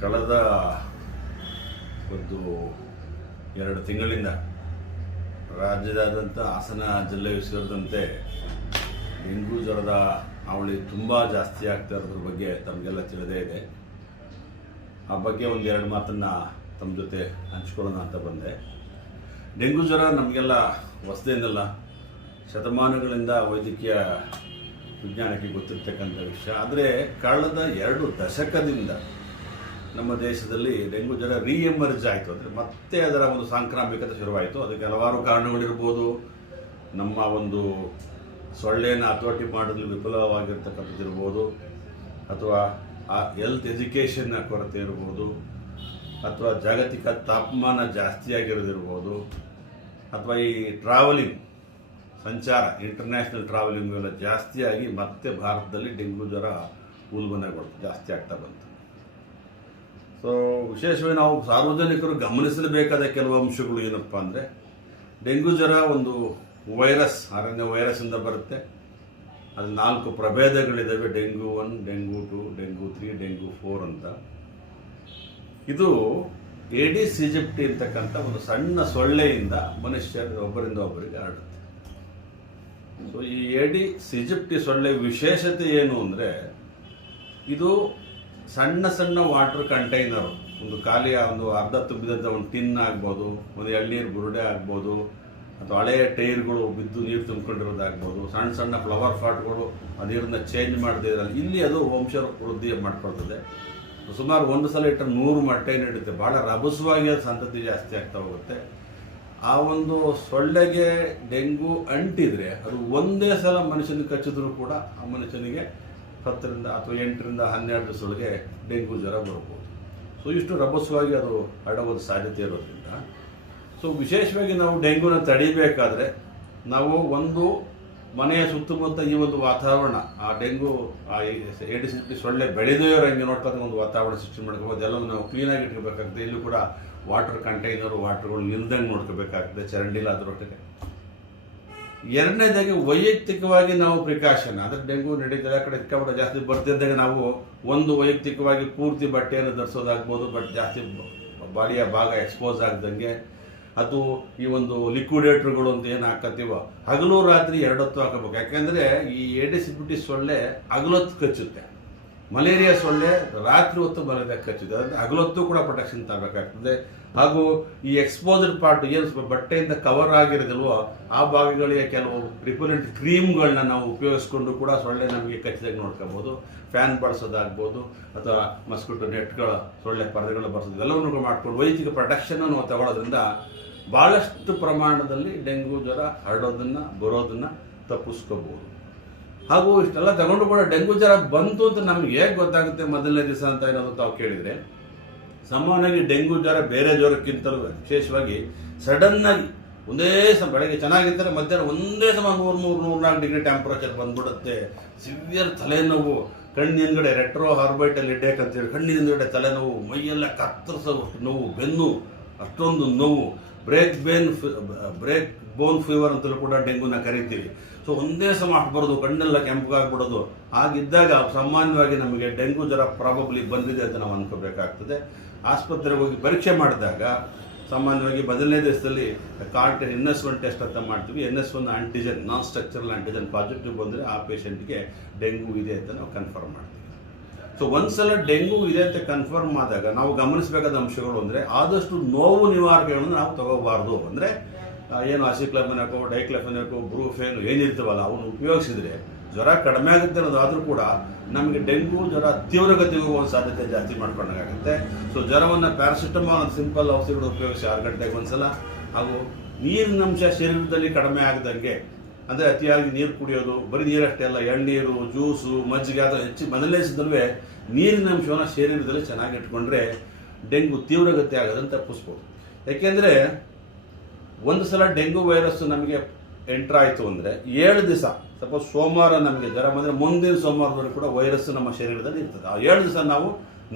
ಕಳೆದ ಒಂದು ಎರಡು ತಿಂಗಳಿಂದ ರಾಜ್ಯದಾದ್ಯಂತ ಹಾಸನ ಜಿಲ್ಲೆ ಸೇರಿದಂತೆ ಡೆಂಗು ಜ್ವರದ ಹಾವಳಿ ತುಂಬ ಜಾಸ್ತಿ ಆಗ್ತಾ ಇರೋದ್ರ ಬಗ್ಗೆ ತಮಗೆಲ್ಲ ತಿಳಿದೇ ಇದೆ. ಆ ಬಗ್ಗೆ ಒಂದು ಎರಡು ಮಾತನ್ನು ತಮ್ಮ ಜೊತೆ ಹಂಚ್ಕೊಳ್ಳೋಣ ಅಂತ ಬಂದೆ. ಡೆಂಗು ಜ್ವರ ನಮಗೆಲ್ಲ ಹೊಸದೇನಲ್ಲ ಶತಮಾನಗಳಿಂದ ವೈದ್ಯಕೀಯ ವಿಜ್ಞಾನಕ್ಕೆ ಗೊತ್ತಿರ್ತಕ್ಕಂಥ ವಿಷಯ. ಆದರೆ ಕಳೆದ ಎರಡು ದಶಕದಿಂದ ನಮ್ಮ ದೇಶದಲ್ಲಿ ಡೆಂಗು ಜ್ವರ ರೀಎಮರ್ಜ್ ಆಯಿತು. ಅಂದರೆ ಮತ್ತೆ ಅದರ ಒಂದು ಸಾಂಕ್ರಾಮಿಕತೆ ಶುರುವಾಯಿತು. ಅದಕ್ಕೆ ಹಲವಾರು ಕಾರಣಗಳಿರ್ಬೋದು. ನಮ್ಮ ಒಂದು ಸೊಳ್ಳೆನ ಹತೋಟಿ ಮಾಡಲು ವಿಫಲವಾಗಿರ್ತಕ್ಕಂಥದ್ದಿರ್ಬೋದು ಅಥವಾ ಆ ಹೆಲ್ತ್ ಎಜುಕೇಷನ್ನ ಕೊರತೆ ಇರ್ಬೋದು. ಅಥವಾ ಜಾಗತಿಕ ತಾಪಮಾನ ಜಾಸ್ತಿಯಾಗಿರೋದಿರ್ಬೋದು. ಅಥವಾ ಈ ಟ್ರಾವೆಲಿಂಗ್ ಸಂಚಾರ ಇಂಟರ್ನ್ಯಾಷನಲ್ ಟ್ರಾವೆಲಿಂಗ್ ಎಲ್ಲ ಜಾಸ್ತಿಯಾಗಿ ಮತ್ತೆ ಭಾರತದಲ್ಲಿ ಡೆಂಗ್ಯೂ ಜ್ವರ ಉಲ್ಬಣಗಳು ಜಾಸ್ತಿ ಆಗ್ತಾ ಬಂತು. ಸೊ ವಿಶೇಷವಾಗಿ ನಾವು ಸಾರ್ವಜನಿಕರು ಗಮನಿಸಲೇಬೇಕಾದ ಕೆಲವು ಅಂಶಗಳು ಏನಪ್ಪ ಅಂದರೆ, ಡೆಂಗ್ಯೂ ಜ್ವರ ಒಂದು ವೈರಸ್ ಅರಣ್ಯ ವೈರಸ್ಸಿಂದ ಬರುತ್ತೆ. ಅದು ನಾಲ್ಕು ಪ್ರಭೇದಗಳಿದ್ದಾವೆ dengue one, dengue two, dengue three, dengue four ಅಂತ. ಇದು ಏಡಿಸ್ ಈಜಿಪ್ಟಿ ಅಂತಕ್ಕಂಥ ಒಂದು ಸಣ್ಣ ಸೊಳ್ಳೆಯಿಂದ ಮನುಷ್ಯರು ಒಬ್ಬರಿಂದ ಒಬ್ಬರಿಗೆ ಹರಡುತ್ತೆ. ಸೊ ಈ ಎಡಿ ಸಿಜಿಪ್ಟಿ ಸೊಳ್ಳೆ ವಿಶೇಷತೆ ಏನು ಅಂದರೆ, ಇದು ಸಣ್ಣ ಸಣ್ಣ ವಾಟರ್ ಕಂಟೈನರ್ ಒಂದು ಖಾಲಿಯ ಒಂದು ಅರ್ಧ ತುಂಬಿದಂಥ ಒಂದು ಟಿನ್ ಆಗ್ಬೋದು, ಒಂದು ಎಳ್ನೀರು ಬುರುಡೆ ಆಗ್ಬೋದು, ಅಥವಾ ಹಳೆಯ ಟೈರ್ಗಳು ಬಿದ್ದು ನೀರು ತುಂಬಿಕೊಂಡಿರೋದಾಗ್ಬೋದು, ಸಣ್ಣ ಸಣ್ಣ ಫ್ಲವರ್ ಪಾಟ್ಗಳು ಆ ನೀರನ್ನ ಚೇಂಜ್ ಮಾಡದೇ ಇರಲ್ಲ. ಇಲ್ಲಿ ಅದು ವಂಶ ವೃದ್ಧಿ ಮಾಡ್ಕೊಳ್ತದೆ. ಸುಮಾರು ಒಂದು ಸಲ ಇಟ್ಟರೆ ನೂರು ಮೊಟ್ಟೆ ನೀಡುತ್ತೆ. ಭಾಳ ರಭಸವಾಗಿ ಅದು ಸಂತತಿ ಜಾಸ್ತಿ ಆಗ್ತಾ ಹೋಗುತ್ತೆ. ಆ ಒಂದು ಸೊಳ್ಳೆಗೆ ಡೆಂಗು ಅಂಟಿದ್ರೆ ಅದು ಒಂದೇ ಸಲ ಮನುಷ್ಯನಿಗೆ ಕಚ್ಚಿದ್ರು ಕೂಡ ಆ ಮನುಷ್ಯನಿಗೆ ಹತ್ತರಿಂದ ಅಥವಾ ಎಂಟರಿಂದ ಹನ್ನೆರಡು ದಿವಸದೊಳಗೆ ಡೆಂಗು ಜ್ವರ ಬರ್ಬೋದು ಸೊ ಇಷ್ಟು ರಭಸವಾಗಿ ಅದು ಹರಡುವ ಸಾಧ್ಯತೆ ಇರೋದ್ರಿಂದ. ಸೊ ವಿಶೇಷವಾಗಿ ನಾವು ಡೆಂಗುನ ತಡಿಬೇಕಾದ್ರೆ ನಾವು ಒಂದು ಮನೆಯ ಸುತ್ತಮುತ್ತ ಈ ಒಂದು ವಾತಾವರಣ, ಆ ಡೆಂಗು, ಆ ಏಡಿಸ್ ಸೊಳ್ಳೆ ಬೆಳೆದೇ ಇರೋಂಗೆ ನೋಡ್ಕೊಂಡು ಒಂದು ವಾತಾವರಣ ಸೃಷ್ಟಿ ಮಾಡ್ಕೋಬೋದು. ಎಲ್ಲವನ್ನು ನಾವು ಕ್ಲೀನಾಗಿ ಇಟ್ಕೋಬೇಕಾಗ್ತದೆ. ಇಲ್ಲೂ ಕೂಡ ವಾಟರ್ ಕಂಟೈನರ್ ವಾಟರ್ಗಳು ನಿಲ್ದಂಗೆ ನೋಡ್ಕೋಬೇಕಾಗ್ತದೆ ಚರಂಡಿಲ್ಲ ಅದರೊಟ್ಟಿಗೆ ಎರಡನೇದಾಗಿ ವೈಯಕ್ತಿಕವಾಗಿ ನಾವು ಪ್ರಿಕಾಷನ್ ಅದಕ್ಕೆ ಡೆಂಗು ನಡೀತದೆ, ಆ ಕಡೆ ಇಟ್ಕೊಂಡ್ಬಿಟ್ಟು ಜಾಸ್ತಿ ಬರ್ತಿದ್ದಾಗ ನಾವು ಒಂದು ವೈಯಕ್ತಿಕವಾಗಿ ಪೂರ್ತಿ ಬಟ್ಟೆಯನ್ನು ಧರಿಸೋದಾಗ್ಬೋದು, ಬಟ್ ಜಾಸ್ತಿ ಬಾಡಿಯ ಭಾಗ ಎಕ್ಸ್ಪೋಸ್ ಆಗ್ದಂಗೆ. ಅದು ಈ ಒಂದು ಲಿಕ್ವಿಡೇಟರ್ಗಳು ಅಂತ ಏನು ಹಾಕತ್ತೀವೋ, ಹಗಲು ರಾತ್ರಿ ಎರಡೊತ್ತು ಹಾಕಬೇಕು. ಯಾಕೆಂದರೆ ಈ ಏಡಿಸಿಬಿಟಿ ಸೊಳ್ಳೆ ಹಗಲೊತ್ತು ಕಚ್ಚುತ್ತೆ. ಮಲೇರಿಯಾ ಸೊಳ್ಳೆ ರಾತ್ರಿ ಹೊತ್ತು ಮಲೇರಿಯಾ ಕಚ್ಚುತ್ತೆ. ಅಂದರೆ ಹಗಲೊತ್ತು ಕೂಡ ಪ್ರೊಟೆಕ್ಷನ್ ತಗೋಬೇಕಾಗ್ತದೆ ಹಾಗೂ ಈ ಎಕ್ಸ್ಪೋಸ್ಡ್ ಪಾರ್ಟ್ ಏನು ಬಟ್ಟೆಯಿಂದ ಕವರ್ ಆಗಿರೋದಿಲ್ವೋ, ಆ ಭಾಗಗಳಿಗೆ ಕೆಲವು ರಿಪುಲೆಂಟ್ ಕ್ರೀಮ್ಗಳನ್ನ ನಾವು ಉಪಯೋಗಿಸ್ಕೊಂಡು ಕೂಡ ಸೊಳ್ಳೆ ನಮಗೆ ಕಚ್ಚಿದಾಗ ನೋಡ್ಕೋಬೋದು. ಫ್ಯಾನ್ ಬಳಸೋದಾಗ್ಬೋದು, ಅಥವಾ ಮಸ್ಕಿಟೋ ನೆಟ್ಗಳ ಸೊಳ್ಳೆ ಪರದೆಗಳು ಬಳಸೋದು ಕೂಡ ಮಾಡ್ಕೊಂಡು ವೈದ್ಯಕೀಯ ಪ್ರೊಟೆಕ್ಷನ್ ನಾವು ತಗೊಳ್ಳೋದ್ರಿಂದ ಭಾಳಷ್ಟು ಪ್ರಮಾಣದಲ್ಲಿ ಡೆಂಗು ಜ್ವರ ಹರಡೋದನ್ನ, ಬರೋದನ್ನ ತಪ್ಪಿಸ್ಕೋಬೋದು. ಹಾಗೂ ಇಷ್ಟೆಲ್ಲ ತಗೊಂಡು ಕೂಡ ಡೆಂಗು ಜ್ವರ ಬಂತು ಅಂತ ನಮ್ಗೆ ಹೇಗೆ ಗೊತ್ತಾಗುತ್ತೆ? ಮೊದಲನೇ ದಿವಸ ಅಂತ ಏನಾದ್ರು ತಾವು ಕೇಳಿದ್ರೆ ಸಾಮಾನ್ಯವಾಗಿ ಡೆಂಗು ಜ್ವರ, ಬೇರೆ ಜ್ವರಕ್ಕಿಂತಲೂ ವಿಶೇಷವಾಗಿ ಸಡನ್ ಆಗಿ ಒಂದೇ ಸಮ, ಬೆಳಗ್ಗೆ ಚೆನ್ನಾಗಿದ್ದರೆ ಮಧ್ಯಾಹ್ನ ಒಂದೇ ಸಮ ನೂರು ನೂರು ನಾಲ್ಕು ಡಿಗ್ರಿ ಟೆಂಪರೇಚರ್ ಬಂದ್ಬಿಡುತ್ತೆ. ಸಿವಿಯರ್ ತಲೆನೋವು ಕಣ್ಣಿಂದಗಡೆ ರೆಟ್ರೋ ಹಾರ್ಬೈಟಲ್ ಹೆಡ್ಡೇಕ್ ಕಣ್ಣಿನ ಹಿಂದ್ಗಡೆ ತಲೆನೋವು, ಮೈಯೆಲ್ಲ ಕತ್ತರಿಸೋಷ್ಟು ನೋವು, ಬೆನ್ನು ಅಷ್ಟೊಂದು ನೋವು. Break bane break bone fever ಅಂತಲೂ ಕೂಡ ಡೆಂಗೂನ ಕರಿತೀವಿ. ಸೊ ಒಂದೇ ಸಮ ಹಾಕ್ಬಾರ್ದು ಬರೋದು ಕಣ್ಣೆಲ್ಲ ಕೆಂಪಗಾಗ್ಬಿಡೋದು. ಹಾಗಿದ್ದಾಗ ಸಾಮಾನ್ಯವಾಗಿ ನಮಗೆ ಡೆಂಗು ಜ್ವರ ಪ್ರಾಬಬ್ಲಿ ಬಂದಿದೆ ಅಂತ ನಾವು ಅನ್ಕೋಬೇಕಾಗ್ತದೆ. ಆಸ್ಪತ್ರೆಗೆ ಹೋಗಿ ಪರೀಕ್ಷೆ ಮಾಡಿದಾಗ ಸಾಮಾನ್ಯವಾಗಿ ಮೊದಲನೇ ದಿವಸದಲ್ಲಿ card N S one test ಅಂತ ಮಾಡ್ತೀವಿ. N S one antigen non structural antigen positive ಬಂದರೆ ಆ ಪೇಷೆಂಟ್ಗೆ ಡೆಂಗು ಇದೆ ಅಂತ ನಾವು ಕನ್ಫರ್ಮ್ ಮಾಡ್ತೀವಿ. ಸೊ ಒಂದ್ಸಲ ಡೆಂಗು ಇದೆ ಅಂತ ಕನ್ಫರ್ಮ್ ಆದಾಗ ನಾವು ಗಮನಿಸಬೇಕಾದ ಅಂಶಗಳು ಅಂದರೆ ಆದಷ್ಟು ನೋವು ನಿವಾರಕಗಳನ್ನು ನಾವು ತಗೋಬಾರ್ದು. ಅಂದರೆ ಏನು ಅಸಿಕ್ಲಫೆನಕೋ ಡೈಕ್ಲಫೆನಕೋ ಬ್ರೂಫೇನು ಏನಿರ್ತೀವಲ್ಲ ಅವನು ಉಪಯೋಗಿಸಿದ್ರೆ ಜ್ವರ ಕಡಿಮೆ ಆಗುತ್ತೆ ಅನ್ನೋದಾದರೂ ಕೂಡ ನಮಗೆ ಡೆಂಗು ಜ್ವರ ತೀವ್ರಗತಿಗೆ ಹೋಗುವ ಸಾಧ್ಯತೆ ಜಾಸ್ತಿ ಮಾಡ್ಕೊಂಡಾಗುತ್ತೆ ಸೊ ಜ್ವರವನ್ನು ಪ್ಯಾರಾಸಿಟಮಾಲ್ ಸಿಂಪಲ್ ಔಷಧಿಗಳು ಉಪಯೋಗಿಸಿ ಆರು ಗಂಟೆಗೆ ಒಂದ್ಸಲ. ಹಾಗೂ ನೀರಿನ ಅಂಶ ಶರೀರದಲ್ಲಿ ಕಡಿಮೆ ಆಗದಂಗೆ, ಅಂದರೆ ಅತಿಯಾಗಿ ನೀರು ಕುಡಿಯೋದು, ಬರೀ ನೀರಷ್ಟೇ ಅಲ್ಲ, ಎಳ್ನೀರು, ಜ್ಯೂಸು, ಮಜ್ಜಿಗೆ ಅದರ ಹೆಚ್ಚು ಮೊದಲನೇಸದಲ್ವೇ ನೀರಿನ ಅಂಶವನ್ನು ಶರೀರದಲ್ಲಿ ಚೆನ್ನಾಗಿ ಇಟ್ಕೊಂಡ್ರೆ ಡೆಂಗು ತೀವ್ರಗತಿ ಆಗೋದನ್ನು ತಪ್ಪಿಸ್ಬೋದು. ಯಾಕೆಂದರೆ ಒಂದು ಸಲ ಡೆಂಗು ವೈರಸ್ ನಮಗೆ ಎಂಟರ್ ಆಯಿತು ಅಂದರೆ ಏಳು ದಿವಸ, ಸಪೋಸ್ ಸೋಮವಾರ ನಮಗೆ ಜ್ವರ ಬಂದರೆ ಮುಂದಿನ ಸೋಮವಾರದವರೆಗೂ ಕೂಡ ವೈರಸ್ ನಮ್ಮ ಶರೀರದಲ್ಲಿ ಇರ್ತದೆ. ಆ ಏಳು ದಿವಸ ನಾವು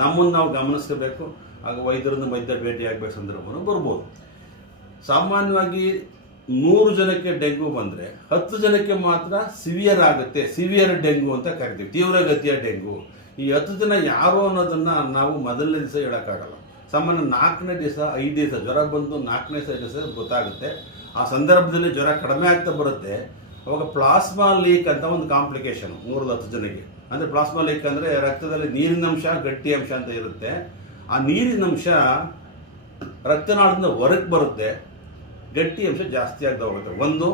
ನಮ್ಮನ್ನು ನಾವು ಗಮನಿಸ್ಕೋಬೇಕು, ಆಗ ವೈದ್ಯರನ್ನು ವೈದ್ಯ ಭೇಟಿಯಾಗಬೇಕು ಸಂದರ್ಭವನ್ನು ಬರ್ಬೋದು. ಸಾಮಾನ್ಯವಾಗಿ ನೂರು ಜನಕ್ಕೆ ಡೆಂಗು ಬಂದರೆ ಹತ್ತು ಜನಕ್ಕೆ ಮಾತ್ರ ಸಿವಿಯರ್ ಆಗುತ್ತೆ ಸಿವಿಯರ್ ಡೆಂಗು ಅಂತ ಕರಿತೀವಿ, ತೀವ್ರಗತಿಯ ಡೆಂಗು. ಈ ಹತ್ತು ಜನ ಯಾರು ಅನ್ನೋದನ್ನು ನಾವು ಮೊದಲನೇ ದಿವಸ ಹೇಳೋಕ್ಕಾಗಲ್ಲ. ಸಾಮಾನ್ಯ ನಾಲ್ಕನೇ ದಿವಸ, ಐದು ದಿವಸ, ಜ್ವರ ಬಂದು ನಾಲ್ಕನೇ ದಿವಸ ಗೊತ್ತಾಗುತ್ತೆ. ಆ ಸಂದರ್ಭದಲ್ಲಿ ಜ್ವರ ಕಡಿಮೆ ಆಗ್ತಾ ಬರುತ್ತೆ. ಅವಾಗ ಪ್ಲಾಸ್ಮಾ ಲೀಕ್ ಅಂತ ಒಂದು ಕಾಂಪ್ಲಿಕೇಶನ್ ನೂರಲ್ಲಿ ಹತ್ತು ಜನಕ್ಕೆ. ಅಂದರೆ ಪ್ಲಾಸ್ಮಾ ಲೀಕ್ ಅಂದರೆ ರಕ್ತದಲ್ಲಿ ನೀರಿನ ಅಂಶ, ಗಟ್ಟಿ ಅಂಶ ಅಂತ ಇರುತ್ತೆ. ಆ ನೀರಿನ ಅಂಶ ರಕ್ತನಾಳದಿಂದ ಹೊರಗೆ ಬರುತ್ತೆ. ಗಟ್ಟಿ ಅಂಶ ಜಾಸ್ತಿ ಆಗ್ತಾ ಹೋಗುತ್ತೆ. ಒಂದು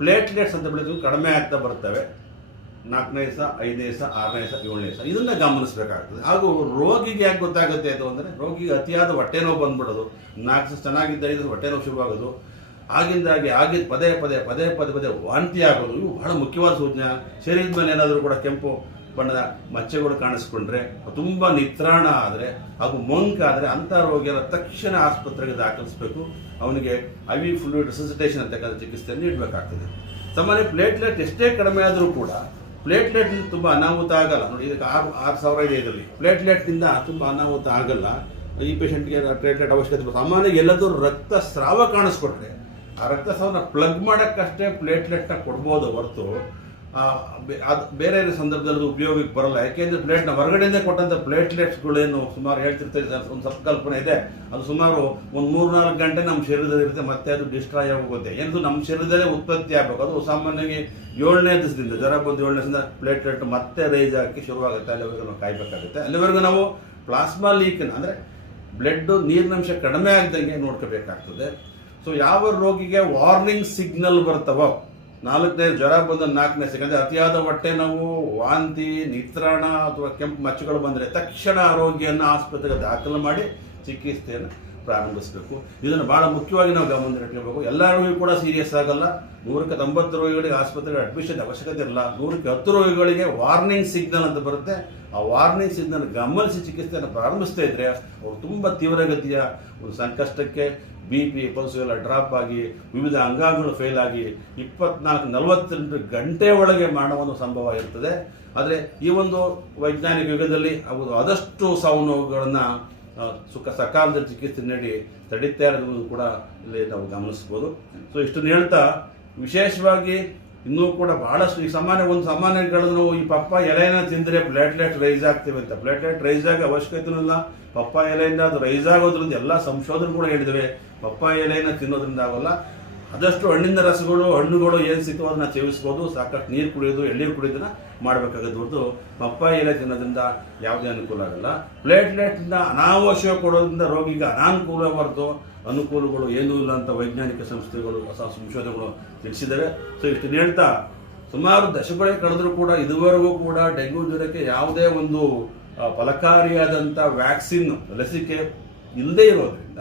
ಪ್ಲೇಟ್ಲೆಟ್ಸ್ ಅಂತ ಬೆಳೆದು ಕಡಿಮೆ ಆಗ್ತಾ ಬರ್ತವೆ. ನಾಲ್ಕನೇ ದಿವಸ, ಐದನೇ ದಿವಸ, ಆರನೇ ದಿವಸ, ಏಳನೇ ದಿವಸ. ಇದನ್ನ ಗಮನಿಸಬೇಕಾಗ್ತದೆ. ಹಾಗೂ ರೋಗಿಗೆ ಯಾಕೆ ಗೊತ್ತಾಗುತ್ತೆ ಅದು ಅಂದರೆ, ರೋಗಿಗೆ ಅತಿಯಾದ ಹೊಟ್ಟೆ ನೋವು ಬಂದ್ಬಿಡೋದು, ನಾಲ್ಕು ದಿವಸ ಚೆನ್ನಾಗಿದ್ದ ಐದು ಹೊಟ್ಟೆ ನೋವು ಶುರುವಾಗೋದು ಆಗಿಂದಾಗಿ ಆಗಿದ್ದು ಪದೇ ಪದೇ ಪದೇ ಪದೇ ಪದೇ ವಾಂತಿ ಆಗೋದು. ಇವು ಬಹಳ ಮುಖ್ಯವಾದ ಸೂಚನೆ. ಶರೀರದ ಮೇಲೆ ಏನಾದರೂ ಕೂಡ ಕೆಂಪು ಬಣ್ಣದ ಮಚ್ಚೆಗಳು ಕಾಣಿಸ್ಕೊಂಡ್ರೆ, ತುಂಬ ನಿತ್ರಾಣ ಆದರೆ, ಹಾಗೂ ಮಂಕ್ ಆದರೆ ಅಂಥ ರೋಗಿಯರ ತಕ್ಷಣ ಆಸ್ಪತ್ರೆಗೆ ದಾಖಲಿಸಬೇಕು. ಅವನಿಗೆ ಐವಿ ಫ್ಲೂಯಿಡ್ ರಿಸಸಿಟೇಷನ್ ಅಂತಕ್ಕಂಥ ಚಿಕಿತ್ಸೆಯನ್ನು ನೀಡಬೇಕಾಗ್ತದೆ. ಸಾಮಾನ್ಯ ಪ್ಲೇಟ್ಲೆಟ್ ಎಷ್ಟೇ ಕಡಿಮೆ ಆದರೂ ಕೂಡ ಪ್ಲೇಟ್ಲೆಟ್ ತುಂಬ ಅನಾಹುತ ಆಗಲ್ಲ. ನೋಡಿ, ಇದಕ್ಕೆ ಆರು ಆರು ಸಾವಿರ ಇದೆ ಇದರಲ್ಲಿ. ಪ್ಲೇಟ್ಲೆಟ್ನಿಂದ ತುಂಬ ಅನಾಹುತ ಆಗಲ್ಲ. ಈ ಪೇಷಂಟ್ಗೆ ಪ್ಲೇಟ್ಲೆಟ್ ಅವಶ್ಯಕತೆ. ಸಾಮಾನ್ಯ ಎಲ್ಲದೂ ರಕ್ತ ಸ್ರಾವ ಕಾಣಿಸ್ಕೊಟ್ರೆ, ಆ ರಕ್ತ ಸ್ರಾವನ ಪ್ಲಗ್ ಮಾಡೋಕ್ಕಷ್ಟೇ ಪ್ಲೇಟ್ಲೆಟ್ನ ಕೊಡ್ಬೋದು ಹೊರತು ಅದು ಬೇರೆ ಸಂದರ್ಭದಲ್ಲಿ ಉಪಯೋಗಕ್ಕೆ ಬರಲ್ಲ. ಯಾಕೆಂದ್ರೆ ಪ್ಲೇಟ್ನ ಹೊರಗಡೆಯಿಂದ ಕೊಟ್ಟಂಥ ಪ್ಲೇಟ್ಲೆಟ್ಸ್ಗಳೇನು ಸುಮಾರು ಹೇಳ್ತಿರ್ತಾರೆ ಸರ್ ಒಂದು ಸಂಕಲ್ಪನೆ ಕಲ್ಪನೆ ಇದೆ. ಅದು ಸುಮಾರು ಒಂದು ಮೂರು ನಾಲ್ಕು ಗಂಟೆ ನಮ್ಮ ಶರೀರದಲ್ಲಿ ಇರುತ್ತೆ, ಮತ್ತೆ ಅದು ಡಿಸ್ಟ್ರಾಯ್ ಆಗೋಗುತ್ತೆ. ಎಂದು ನಮ್ಮ ಶರೀರದಲ್ಲೇ ಉತ್ಪತ್ತಿ ಆಗಬೇಕು. ಅದು ಸಾಮಾನ್ಯವಾಗಿ ಏಳನೇ ದಿವಸದಿಂದ, ಜ್ವರ ಬಂದು ಏಳನೇ ದಿವಸದಿಂದ ಪ್ಲೇಟ್ಲೆಟ್ ಮತ್ತೆ ರೈಸ್ ಹಾಕಿ ಶುರುವಾಗುತ್ತೆ. ಅಲ್ಲಿವರೆಗೂ ನಾವು ಕಾಯ್ಬೇಕಾಗುತ್ತೆ. ಅಲ್ಲಿವರೆಗೂ ನಾವು ಪ್ಲಾಸ್ಮಾ ಲೀಕ್ ಅಂದರೆ ಬ್ಲಡ್ ನೀರಿನಂಶ ಕಡಿಮೆ ಆಗದಂಗೆ ನೋಡ್ಕೋಬೇಕಾಗ್ತದೆ. ಸೊ ಯಾವ ರೋಗಿಗೆ ವಾರ್ನಿಂಗ್ ಸಿಗ್ನಲ್ ಬರ್ತವೋ ನಾಲ್ಕನೇ ಜ್ವರ ಬಂದು ನಾಲ್ಕನೇ ಸೆಕೆಂಡ್ ಅತಿಯಾದ ಹೊಟ್ಟೆ ನೋವು, ವಾಂತಿ ನಿತ್ರಾಣ ಅಥವಾ ಕೆಂಪು ಮಚ್ಚುಗಳು ಬಂದರೆ ತಕ್ಷಣ ಆರೋಗ್ಯವನ್ನು ಆಸ್ಪತ್ರೆಗೆ ದಾಖಲು ಮಾಡಿ ಚಿಕಿತ್ಸೆಯನ್ನು ಪ್ರಾರಂಭಿಸಬೇಕು. ಇದನ್ನು ಬಹಳ ಮುಖ್ಯವಾಗಿ ನಾವು ಗಮನದಲ್ಲಿಟ್ಕೋಬೇಕು ಎಲ್ಲ ರೋಗಿಗಳು ಕೂಡ ಸೀರಿಯಸ್ ಆಗಲ್ಲ. ನೂರಕ್ಕೆ ತೊಂಬತ್ತು ರೋಗಿಗಳಿಗೆ ಆಸ್ಪತ್ರೆಗೆ ಅಡ್ಮಿಷನ್ ಅವಶ್ಯಕತೆ ಇಲ್ಲ. ನೂರಕ್ಕೆ ಹತ್ತು ರೋಗಿಗಳಿಗೆ ವಾರ್ನಿಂಗ್ ಸಿಗ್ನಲ್ ಅಂತ ಬರುತ್ತೆ. ಆ ವಾರ್ನಿಂಗ್ ಸಿಗ್ನಲ್ ಗಮನಿಸಿ ಚಿಕಿತ್ಸೆಯನ್ನು ಪ್ರಾರಂಭಿಸ್ತಾ ಇದ್ದರೆ ಅವರು ತುಂಬ ತೀವ್ರಗತಿಯ ಒಂದು ಸಂಕಷ್ಟಕ್ಕೆ ಬಿ ಪಿ ಪಲ್ಸ್ ಎಲ್ಲ ಡ್ರಾಪ್ ಆಗಿ, ವಿವಿಧ ಅಂಗಾಂಗಗಳು ಫೇಲ್ ಆಗಿ ಇಪ್ಪತ್ನಾಲ್ಕು ನಲವತ್ತೆಂಟು ಗಂಟೆ ಒಳಗೆ ಮಾಡುವ ಸಂಭವ ಇರ್ತದೆ. ಆದರೆ ಈ ಒಂದು ವೈಜ್ಞಾನಿಕ ಯುಗದಲ್ಲಿ ಆದಷ್ಟು ಸಾವು ನೋವುಗಳನ್ನು ಸುಖ ಸಕಾಲದ ಚಿಕಿತ್ಸೆ ನೀಡಿ ತಡೀತಾ ಇರೋದನ್ನು ಕೂಡ ಇಲ್ಲಿ ನಾವು ಗಮನಿಸ್ಬೋದು ಸೊ ಇಷ್ಟನ್ನು ಹೇಳ್ತಾ ವಿಶೇಷವಾಗಿ ಇನ್ನೂ ಕೂಡ ಬಹಳಷ್ಟು ಈ ಸಾಮಾನ್ಯ, ಒಂದು ಸಾಮಾನ್ಯಗಳನ್ನು ಈ ಪಪ್ಪ ಎಲೆನ ತಿಂದರೆ ಪ್ಲೇಟ್ಲೆಟ್ ರೈಸ್ ಆಗ್ತೇವೆ ಅಂತ. ಪ್ಲೇಟ್ಲೆಟ್ ರೈಸ್ ಆಗಿ ಅವಶ್ಯಕತೆನೂ ಪಪ್ಪ ಎಲೆಯಿಂದ ಅದು ರೈಸ್ ಆಗೋದ್ರಿಂದ ಎಲ್ಲ ಸಂಶೋಧನೆ ಕೂಡ ಹೇಳಿದ್ದೇವೆ. ಪಪ್ಪ ಎಲೆನ ತಿನ್ನೋದ್ರಿಂದ ಆಗೋಲ್ಲ. ಆದಷ್ಟು ಹಣ್ಣಿನ ರಸಗಳು, ಹಣ್ಣುಗಳು ಏನು ಸಿಗ್ತವೋ ಅದನ್ನ ಸೇವಿಸ್ಬೋದು. ಸಾಕಷ್ಟು ನೀರು ಕುಡಿಯೋದು, ಎಳ್ನೀರು ಕುಡಿಯೋದನ್ನ ಮಾಡಬೇಕಾಗತ್ತೆ ಹೊರತು ಪಪ್ಪಾಯ ಎಲೆ ತಿನ್ನೋದ್ರಿಂದ ಯಾವುದೇ ಅನುಕೂಲ ಆಗಲ್ಲ. ಪ್ಲೇಟ್ಲೆಟ್ನಿಂದ ಅನಾವಶ್ಯ ಕೊಡೋದ್ರಿಂದ ರೋಗಿಗೆ ಅನಾನುಕೂಲ ಹೊರತು ಅನುಕೂಲಗಳು ಏನೂ ಇಲ್ಲ ಅಂತ ವೈಜ್ಞಾನಿಕ ಸಂಸ್ಥೆಗಳು, ಹೊಸ ಸಂಶೋಧನೆಗಳು ತಿಳಿಸಿದ್ದಾವೆ ಸೊ ಇಷ್ಟು ಹೇಳ್ತಾ ಸುಮಾರು ದಶಕಗಳೇ ಕಳೆದರೂ ಕೂಡ ಇದುವರೆಗೂ ಕೂಡ ಡೆಂಗ್ಯೂ ಜ್ವರಕ್ಕೆ ಯಾವುದೇ ಒಂದು ಫಲಕಾರಿಯಾದಂಥ ವ್ಯಾಕ್ಸಿನ್ ಲಸಿಕೆ ಇಲ್ಲದೇ ಇರೋದ್ರಿಂದ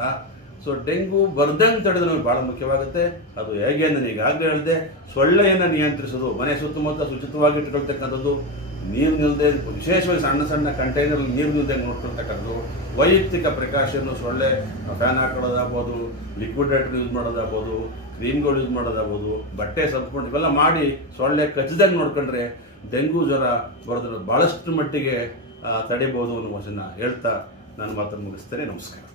ಸೊ ಡೆಂಗು ಬರ್ದಂಗೆ ತಡೆದು ನಮಗೆ ಭಾಳ ಮುಖ್ಯವಾಗುತ್ತೆ. ಅದು ಹೇಗೆ ಅಂದರೆ ಈಗಾಗಲೇ ಹೇಳಿದೆ, ಸೊಳ್ಳೆಯನ್ನು ನಿಯಂತ್ರಿಸೋದು, ಮನೆ ಸುತ್ತಮುತ್ತ ಶುಚಿತ್ವವಾಗಿ ಇಟ್ಕೊಳ್ತಕ್ಕಂಥದ್ದು, ನೀರು ನಿಲ್ಲದೆ ವಿಶೇಷವಾಗಿ ಸಣ್ಣ ಸಣ್ಣ ಕಂಟೈನರ್ ನೀರು ನಿಲ್ಲದೆ ನೋಡ್ಕೊಳ್ತಕ್ಕಂಥದ್ದು, ವೈಯಕ್ತಿಕ ಪ್ರಿಕಾಷನ್ನು ಸೊಳ್ಳೆ ಫ್ಯಾನ್ ಹಾಕೊಳ್ಳೋದಾಗ್ಬೋದು ಲಿಕ್ವಿಡೇಟರ್ ಯೂಸ್ ಮಾಡೋದಾಗ್ಬೋದು ಕ್ರೀಮ್ಗಳು ಯೂಸ್ ಮಾಡೋದಾಗ್ಬೋದು, ಬಟ್ಟೆ ಸಬ್ಕೊಂಡು ಇವೆಲ್ಲ ಮಾಡಿ ಸೊಳ್ಳೆ ಕಚ್ಚಿದಂಗೆ ನೋಡ್ಕೊಂಡ್ರೆ ಡೆಂಗು ಜ್ವರ ಬರೋದ್ರ ಭಾಳಷ್ಟು ಮಟ್ಟಿಗೆ ತಡಿಬೋದು ಅನ್ನೋ ವಚನ ಹೇಳ್ತಾ ನಾನು ಮಾತನ್ನು ಮುಗಿಸ್ತೇನೆ. ನಮಸ್ಕಾರ.